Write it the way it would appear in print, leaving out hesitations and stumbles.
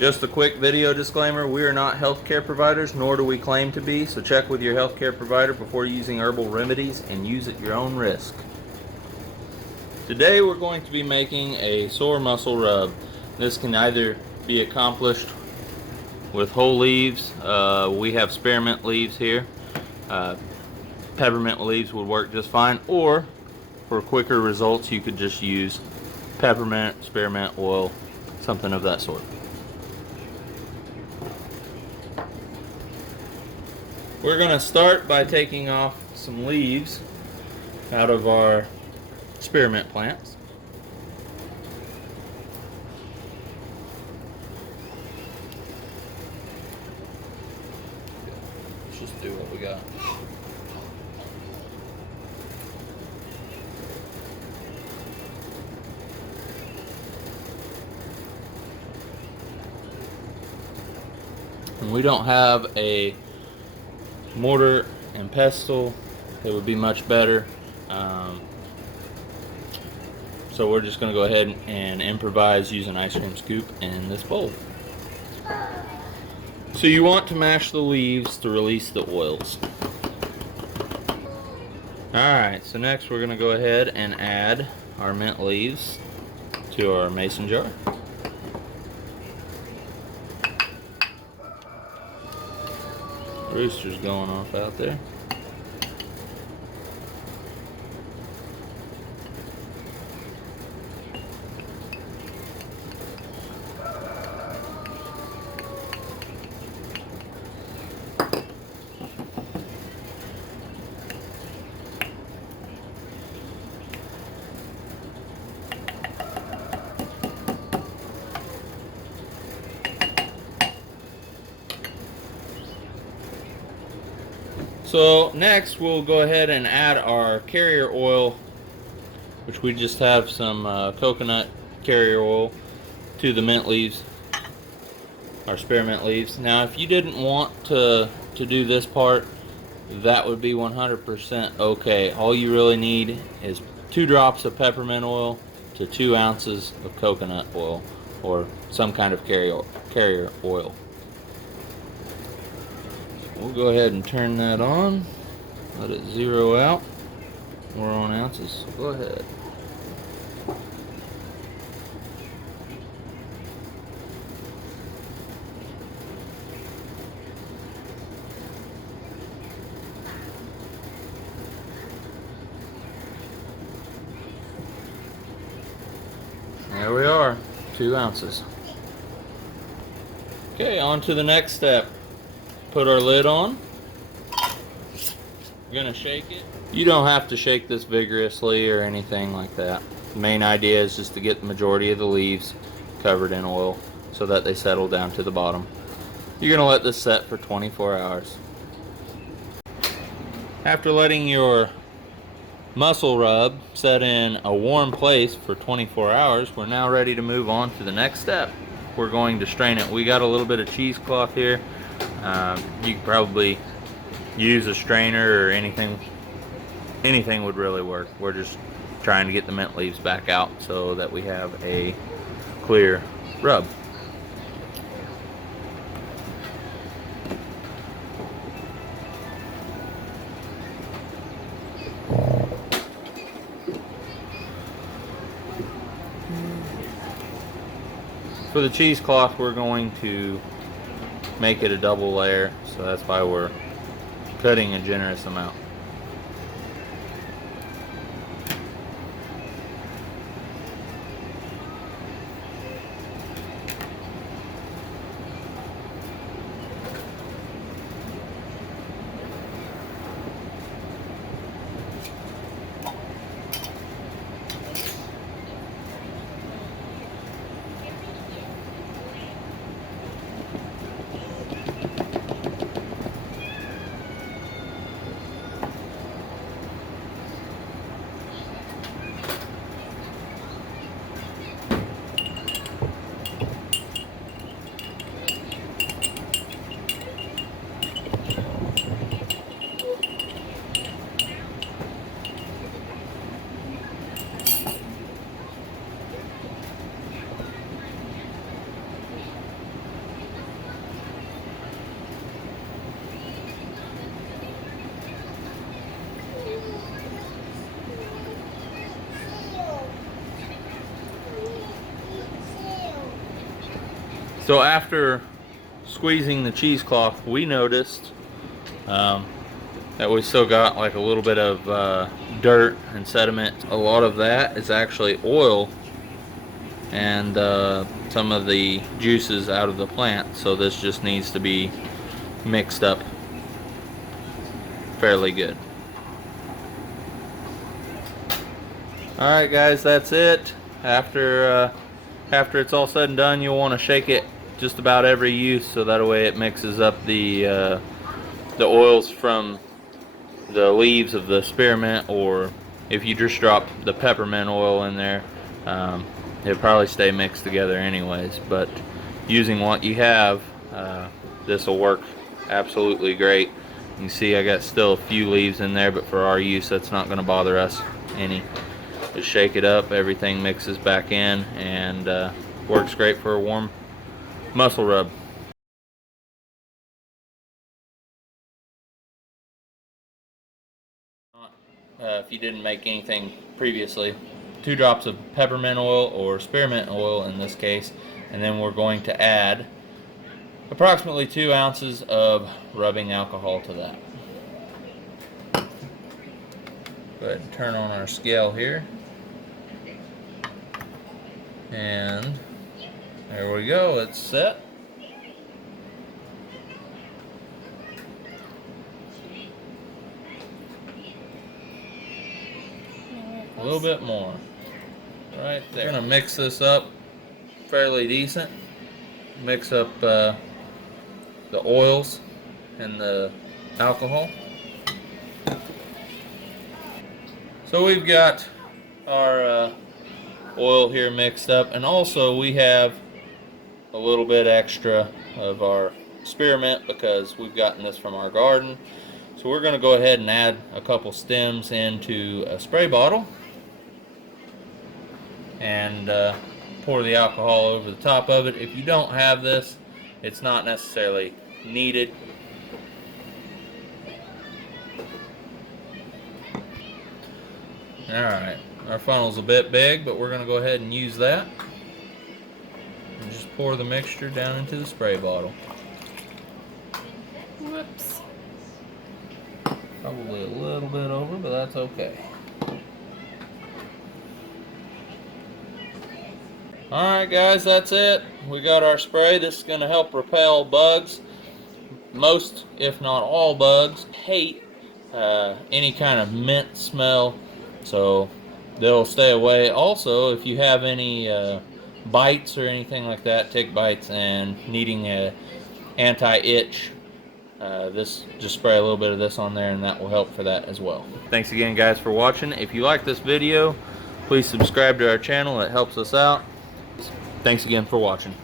Just a quick video disclaimer, we are not healthcare providers, nor do we claim to be, so check with your healthcare provider before using herbal remedies and use at your own risk. Today we're going to be making a sore muscle rub. This can either be accomplished with whole leaves. We have spearmint leaves here. Peppermint leaves would work just fine, or for quicker results you could just use peppermint, spearmint oil, something of that sort. We're going to start by taking off some leaves out of our spearmint plants. Let's just do what we got. And we don't have a mortar and pestle. It would be much better. So we're just going to go ahead and improvise using an ice cream scoop in this bowl. So you want to mash the leaves to release the oils. Alright, so next we're going to go ahead and add our mint leaves to our mason jar. Rooster's going off out there. So next we'll go ahead and add our carrier oil, which we just have some coconut carrier oil, to the mint leaves, our spearmint leaves. Now if you didn't want to do this part, that would be 100% okay. All you really need is 2 drops of peppermint oil to 2 ounces of coconut oil or some kind of carrier oil. We'll go ahead and turn that on, let it zero out. We're on ounces, so go ahead. There we are, 2 ounces. Okay, on to the next step. Put our lid on. We're gonna shake it. You don't have to shake this vigorously or anything like that. The main idea is just to get the majority of the leaves covered in oil so that they settle down to the bottom. You're gonna let this set for 24 hours. After letting your muscle rub set in a warm place for 24 hours, we're now ready to move on to the next step. We're going to strain it. We got a little bit of cheesecloth here. You could probably use a strainer or anything would really work. We're just trying to get the mint leaves back out so that we have a clear rub. For the cheesecloth, we're going to make it a double layer, so that's why we're cutting a generous amount. So after squeezing the cheesecloth, we noticed that we still got like a little bit of dirt and sediment. A lot of that is actually oil and some of the juices out of the plant, so this just needs to be mixed up fairly good. Alright guys, that's it. After it's all said and done, you'll want to shake it just about every use, so that way it mixes up the oils from the leaves of the spearmint, or if you just drop the peppermint oil in there, it'll probably stay mixed together anyways. But using what you have, this will work absolutely great. You can see I got still a few leaves in there, but for our use that's not going to bother us any. Just shake it up, everything mixes back in, and works great for a warm muscle rub. If you didn't make anything previously, 2 drops of peppermint oil or spearmint oil in this case, and then we're going to add approximately 2 ounces of rubbing alcohol to that. Go ahead and turn on our scale here, and there we go, it's set. A little bit more right there. We're gonna mix this up fairly decent. Mix up the oils and the alcohol. So we've got our oil here mixed up, and also we have a little bit extra of our spearmint because we've gotten this from our garden. So we're going to go ahead and add a couple stems into a spray bottle and pour the alcohol over the top of it. If you don't have this, it's not necessarily needed. Alright, our funnel's a bit big, but we're going to go ahead and use that. And just pour the mixture down into the spray bottle. Whoops. Probably a little bit over, but that's okay. Alright guys, that's it. We got our spray. This is going to help repel bugs. Most, if not all bugs, hate any kind of mint smell, so they'll stay away. Also, if you have any bites or anything like that, tick bites, and needing a anti-itch, just spray a little bit of this on there and that will help for that as well. Thanks again guys for watching. If you like this video, please subscribe to our channel. It helps us out. Thanks again for watching.